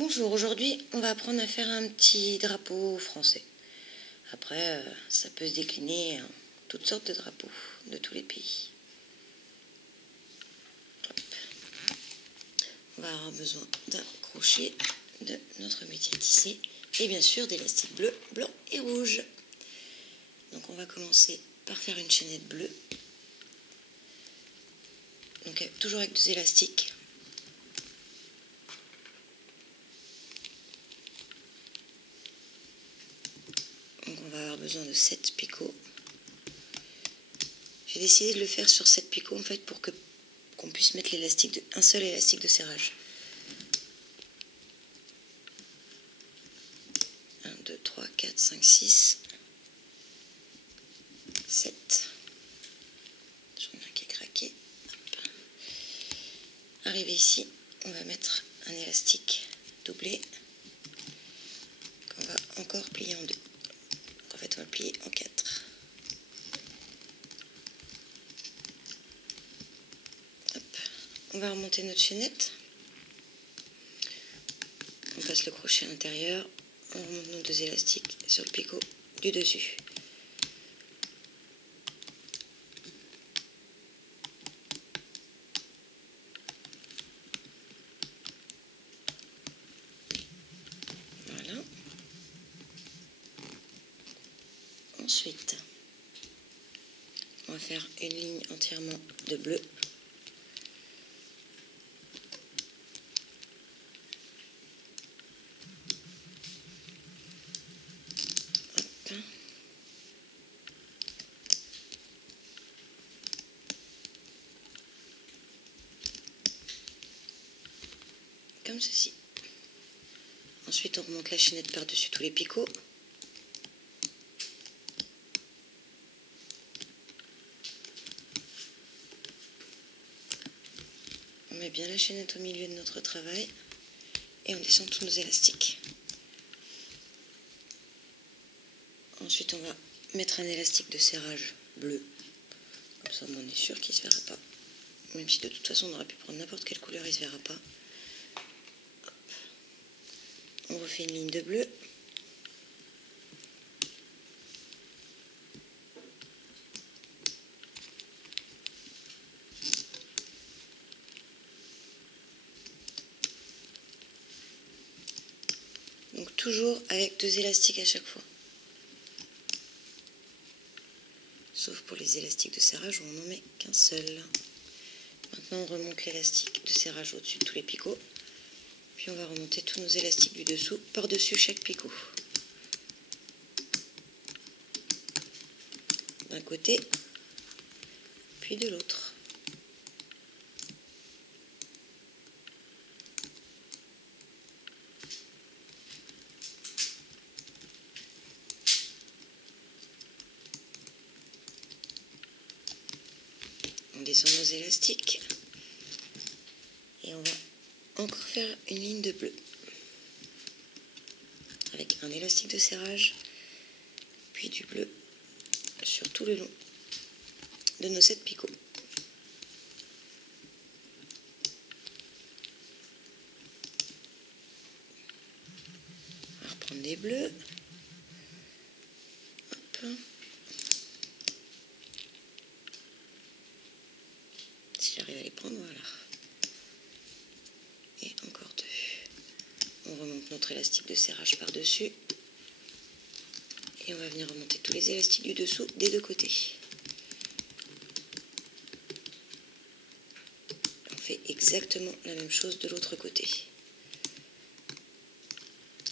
Bonjour, aujourd'hui on va apprendre à faire un petit drapeau français. Après, ça peut se décliner en toutes sortes de drapeaux de tous les pays. Hop. On va avoir besoin d'un crochet, de notre métier tissé et bien sûr d'élastique bleu, blanc et rouge. Donc on va commencer par faire une chaînette bleue. Donc toujours avec des élastiques. Donc on va avoir besoin de 7 picots. J'ai décidé de le faire sur 7 picots en fait pour qu'on puisse mettre l'élastique un seul élastique de serrage. 1, 2, 3, 4, 5, 6, 7. J'en ai un qui est craqué. Hop. Arrivé ici, on va mettre un élastique doublé qu'on va encore plier en deux. En fait, on va le plier en 4. Hop. On va remonter notre chaînette. On passe le crochet à l'intérieur. On remonte nos deux élastiques sur le picot du dessus. Voilà. Ensuite, on va faire une ligne entièrement de bleu. Hop. Comme ceci. Ensuite, on remonte la chaînette par-dessus tous les picots. On met bien la chaînette au milieu de notre travail et on descend tous nos élastiques. Ensuite, on va mettre un élastique de serrage bleu. Comme ça, on est sûr qu'il ne se verra pas. Même si de toute façon, on aurait pu prendre n'importe quelle couleur, il ne se verra pas. Hop. On refait une ligne de bleu. Donc toujours avec 2 élastiques à chaque fois. Sauf pour les élastiques de serrage où on n'en met qu'un seul. Maintenant on remonte l'élastique de serrage au-dessus de tous les picots. Puis on va remonter tous nos élastiques du dessous par-dessus chaque picot. D'un côté, puis de l'autre. On descend nos élastiques et on va encore faire une ligne de bleu avec un élastique de serrage puis du bleu sur tout le long de nos 7 picots. On va reprendre les bleus. Hop. Si j'arrive à les prendre, voilà. Et encore 2. On remonte notre élastique de serrage par-dessus. Et on va venir remonter tous les élastiques du dessous des deux côtés. On fait exactement la même chose de l'autre côté.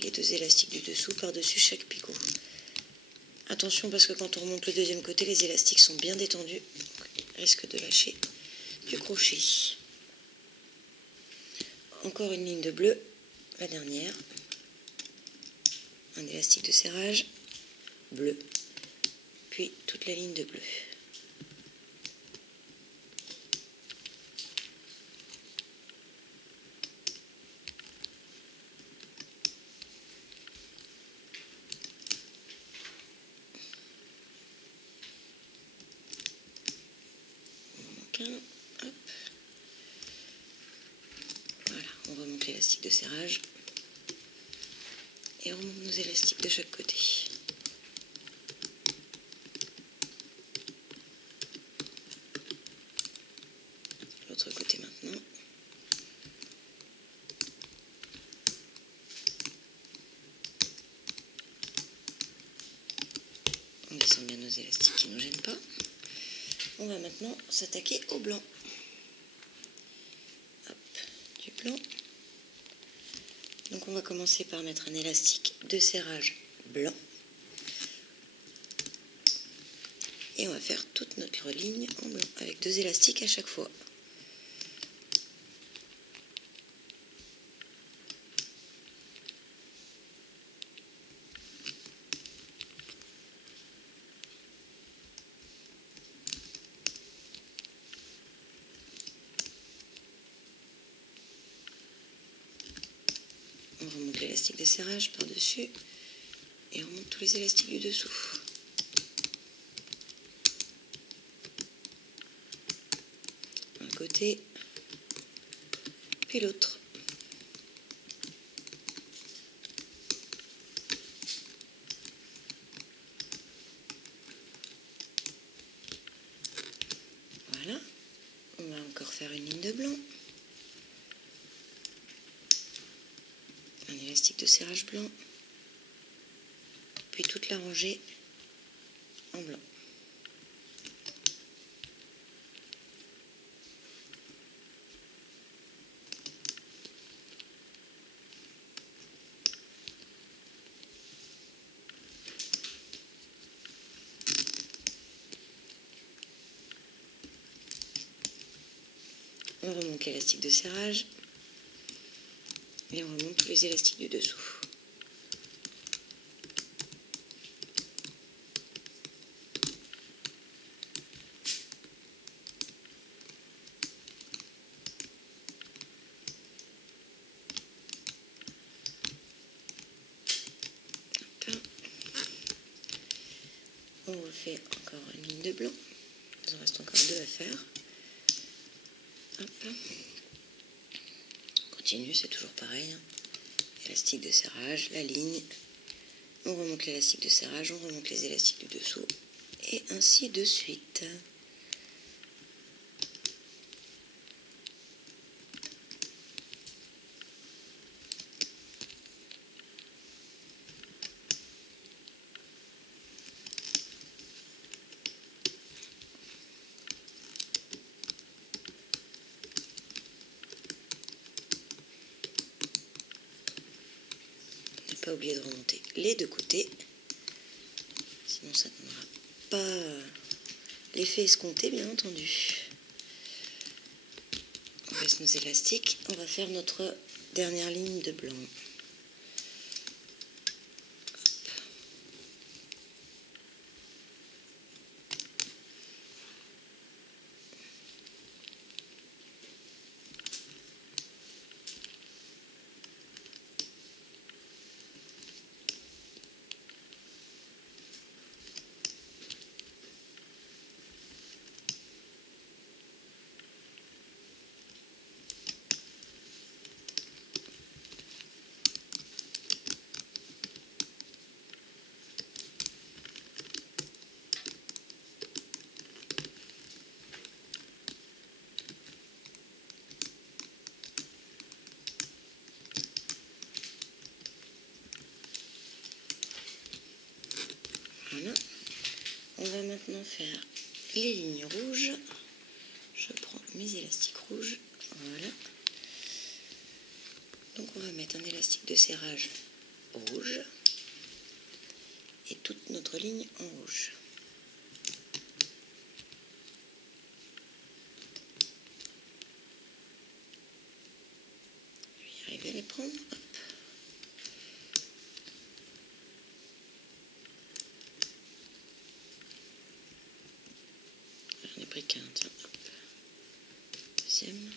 Les 2 élastiques du dessous par-dessus chaque picot. Attention parce que quand on remonte le deuxième côté, les élastiques sont bien détendus. Donc, ils risquent de lâcher du crochet. Encore une ligne de bleu, la dernière. Un élastique de serrage bleu, puis toute la ligne de bleu. Hop. Voilà, on remonte l'élastique de serrage et on remonte nos élastiques de chaque côté. L'autre côté maintenant. On descend bien nos élastiques qui ne nous gênent pas. On va maintenant s'attaquer au blanc. Hop, du blanc. Donc on va commencer par mettre un élastique de serrage blanc. Et on va faire toute notre ligne en blanc avec 2 élastiques à chaque fois. On remonte l'élastique de serrage par-dessus et on remonte tous les élastiques du dessous. Un côté, puis l'autre. Voilà. On va encore faire une ligne de blanc. Un élastique de serrage blanc. Puis toute la rangée en blanc. On remonte l'élastique de serrage et on remonte tous les élastiques du dessous. On refait encore une ligne de blanc. Il en reste encore 2 à faire. Hop. On continue, c'est toujours pareil. Élastique de serrage, la ligne. On remonte l'élastique de serrage, on remonte les élastiques du dessous. Et ainsi de suite. Pas oublier de remonter les 2 côtés, sinon ça ne donnera pas l'effet escompté, bien entendu. On baisse nos élastiques, on va faire notre dernière ligne de blanc. Voilà. On va maintenant faire les lignes rouges. Je prends mes élastiques rouges. Voilà. Donc on va mettre un élastique de serrage rouge et toute notre ligne en rouge. Je vais y arriver à les prendre. Hop. J'en ai pris qu'un, tiens. Hop. Deuxième.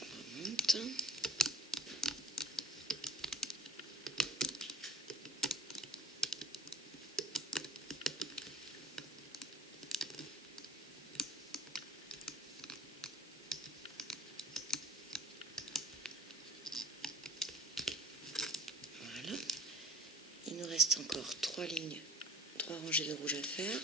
On remonte. 3 lignes, 3 rangées de rouge à faire.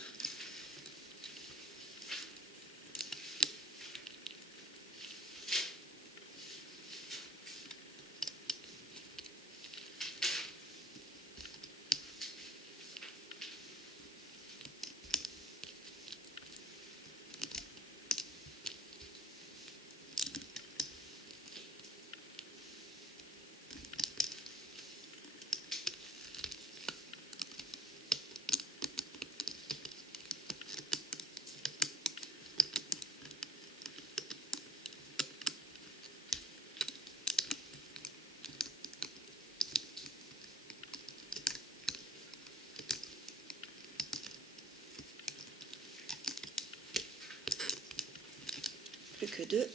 Plus que 2.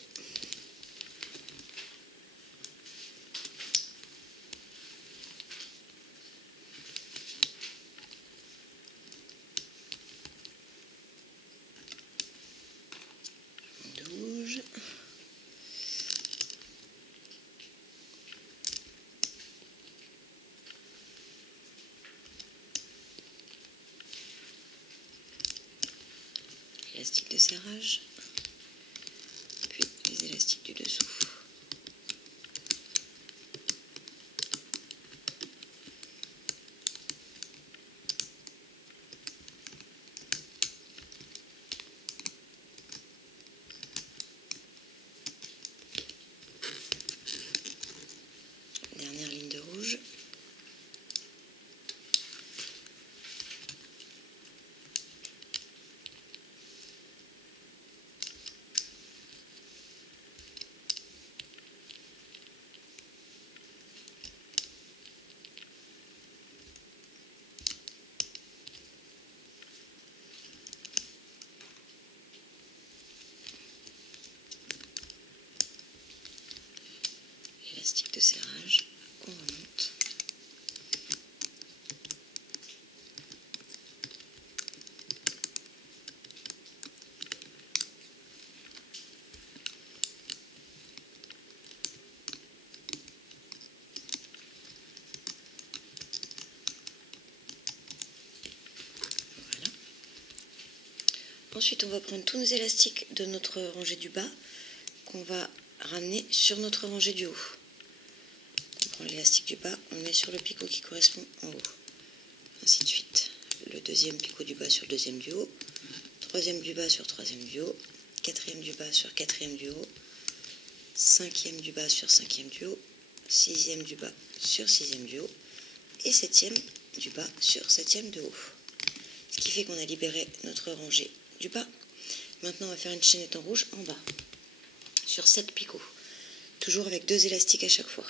Élastique de serrage, puis les élastiques du dessous. Dernière ligne de rouge. Élastique de serrage qu'on remonte. Voilà. Ensuite, on va prendre tous nos élastiques de notre rangée du bas qu'on va ramener sur notre rangée du haut. On prend l'élastique du bas, on le met sur le picot qui correspond en haut. Ainsi de suite. Le deuxième picot du bas sur le deuxième du haut, troisième du bas sur troisième du haut, quatrième du bas sur quatrième du haut, cinquième du bas sur cinquième du haut, sixième du bas sur sixième du haut et septième du bas sur septième de haut. Ce qui fait qu'on a libéré notre rangée du bas. Maintenant, on va faire une chaînette en rouge en bas sur 7 picots, toujours avec 2 élastiques à chaque fois.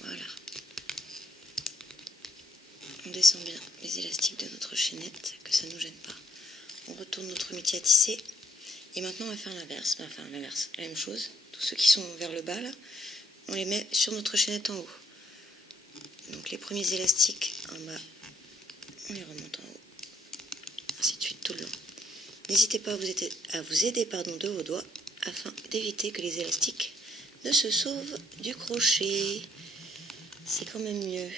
Voilà. On descend bien les élastiques de notre chaînette, que ça ne nous gêne pas. On retourne notre métier à tisser. Et maintenant, on va faire l'inverse. Enfin, l'inverse, la même chose. Tous ceux qui sont vers le bas, là, on les met sur notre chaînette en haut. Donc, les premiers élastiques en bas, on les remonte en haut. Ainsi de suite, tout le long. N'hésitez pas à vous aider de vos doigts afin d'éviter que les élastiques ne se sauvent du crochet. C'est quand même mieux.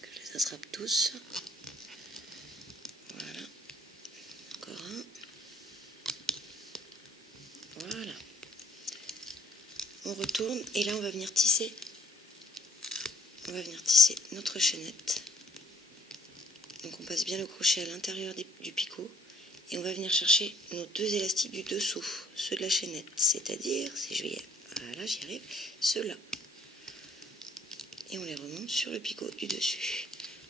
Que je les attrape tous. Voilà. Encore un. Voilà. On retourne et là on va venir tisser. On va venir tisser notre chaînette. Donc on passe bien le crochet à l'intérieur du picot et on va venir chercher nos 2 élastiques du dessous, ceux de la chaînette, c'est-à-dire, si je vais, voilà, j'y arrive, ceux-là. Et on les remonte sur le picot du dessus.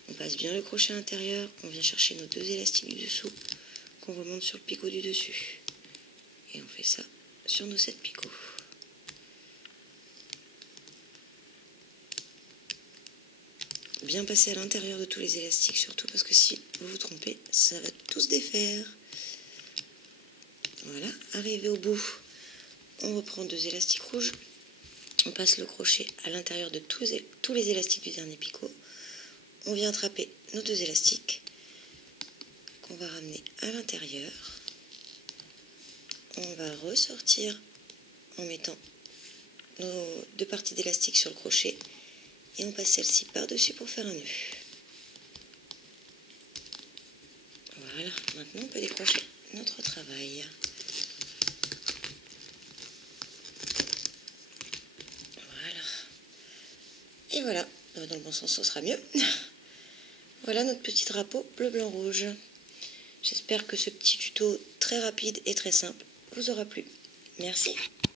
On passe bien le crochet à l'intérieur, on vient chercher nos 2 élastiques du dessous qu'on remonte sur le picot du dessus. Et on fait ça sur nos 7 picots. bien passer à l'intérieur de tous les élastiques, surtout parce que si vous vous trompez, ça va tous se défaire. Voilà, arrivé au bout, on reprend 2 élastiques rouges, on passe le crochet à l'intérieur de tous les élastiques du dernier picot, on vient attraper nos 2 élastiques qu'on va ramener à l'intérieur, on va ressortir en mettant nos 2 parties d'élastique sur le crochet et on passe celle-ci par-dessus pour faire un nœud. Voilà, maintenant on peut décrocher notre travail. Voilà. Et voilà, dans le bon sens, ce sera mieux. Voilà notre petit drapeau bleu, blanc, rouge. J'espère que ce petit tuto très rapide et très simple vous aura plu. Merci.